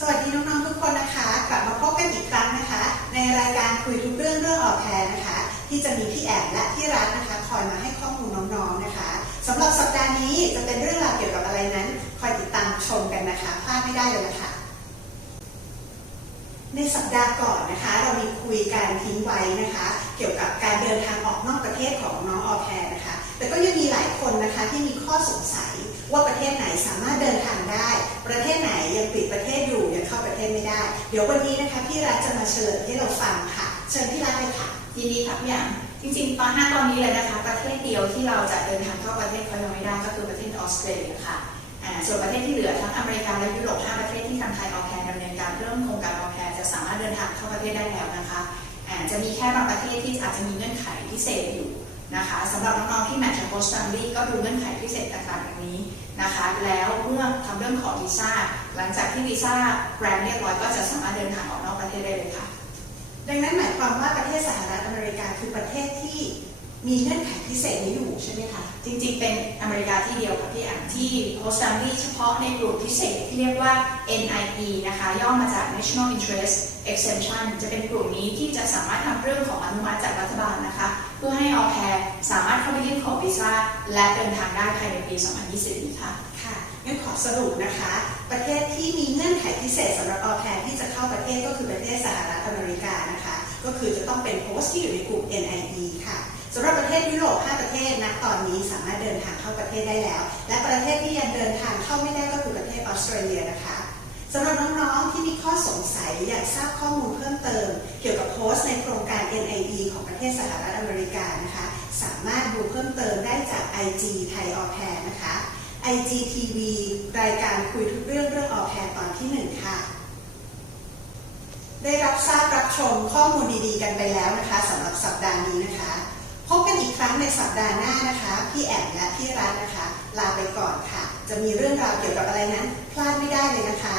สวัสดีน้องๆทุกคนนะคะ กลับมาพบกันอีกครั้งนะคะ ในรายการคุยทุกเรื่องเรื่องออกแพรนะคะ ที่จะมีพี่แอบและพี่รัฐนะคะ คอยมาให้ข้อมูลน้องๆนะคะสำหรับสัปดาห์นี้จะเป็นเรื่องราวเกี่ยวกับอะไรนั้น คอยติดตามชมกันนะคะพลาดไม่ได้เลยนะคะในสัปดาห์ก่อนนะคะ เรามีคุยการทิ้งไว้นะคะ เกี่ยวกับการเดินทางออกนอกประเทศของน้องออแพรนะคะ แต่ก็ยังมีหลายคนนะคะที่มีข้อสงสัยว่าประเทศไหนสามารถเดิน ด้เดี๋ยววันนี้นะคะพี่รัฐจะมาเฉลยให้เราฟังค่ะ เชิญพี่รัฐเลยค่ะยินดีครับพี่อันจริงๆตอนหน้าตอนนี้เลยนะคะประเทศเดียวที่เราจะเดินทางเข้าประเทศเขายังไม่ได้ก็คือประเทศออสเตรเลียค่ะส่วนประเทศที่เหลือทั้งอเมริกาและยุโรป5ประเทศที่ทางไทยออแคร์ดำเนินการเริ่มโครงการออแคร์จะสามารถเดินทางเข้าประเทศได้แล้วนะคะจะมีแค่บางประเทศที่อาจจะมีเงื่อนไขพิเศษอยู่นะคะสำหรับน้องๆที่แมทช์โพสต์ a ั y ก็ดูเงื่อนไขพิเศษต่าง ๆแบบนี้นะคะแล้วเมื่อทำเรื่องขอวีซ่าหลังจากที่วีซ่าแกรนเรียบร้อยก็จะสามารถเดินทางออกนอกประเทศได้เลยค่ะ ดังนั้นหมายความว่าประเทศสหรัฐอเมริกาคือประเทศที่มีเงื่อนไขพิเศษนี้อยู่ใช่ไหมคะ จริงๆ เป็นอเมริกาที่เดียวค่ะพี่อันที่ Post Family เฉพาะในกลุ่มพิเศษที่เรียกว่า NIE นะคะ ย่อมาจาก National Interest Exemption จะเป็นกลุ่มนี้ที่จะสามารถทำเรื่องของอนุมัติจากรัฐบาลนะคะ พื่อให้ออแพรสามารถเข้าไปยื่นขอวีซ่าและเดินทางได้ภายในปี 2020 นี้ค่ะ ค่ะงั้นขอสรุปนะคะ ประเทศที่มีเงื่อนไขพิเศษสำหรับออแพนที่จะเข้าประเทศก็คือประเทศสหรัฐอเมริกานะคะ ก็คือจะต้องเป็นโฮสต์ที่อยู่ในกลุ่ม NIE ค่ะสำหรับประเทศยุโรป 5 ประเทศนะตอนนี้สามารถเดินทางเข้าประเทศได้แล้ว และประเทศที่ยังเดินทางเข้าไม่ได้ก็คือประเทศออสเตรเลียนะคะ สำหรับน้องๆ ที่มีข้อสงสัยอยากทราบข้อมูลเพิ่มเติม เกี่ยวกับโพสต์ในโครงการ NIE ของประเทศสหรัฐอเมริกานะคะ สามารถดูเพิ่มเติมได้จาก IG ไทยออแพนนะคะ IGTV รายการคุยทุกเรื่องเรื่องออกแพรตอนที่หนึ่งค่ะ ได้รับทราบรับชมข้อมูลดีๆ กันไปแล้วนะคะสำหรับสัปดาห์นี้นะคะ พบกันอีกครั้งในสัปดาห์หน้านะคะ พี่แอมและพี่รัตน์นะคะ ลาไปก่อนค่ะ จะมีเรื่องราวเกี่ยวกับอะไรนั้น พลาดไม่ได้เลยนะคะ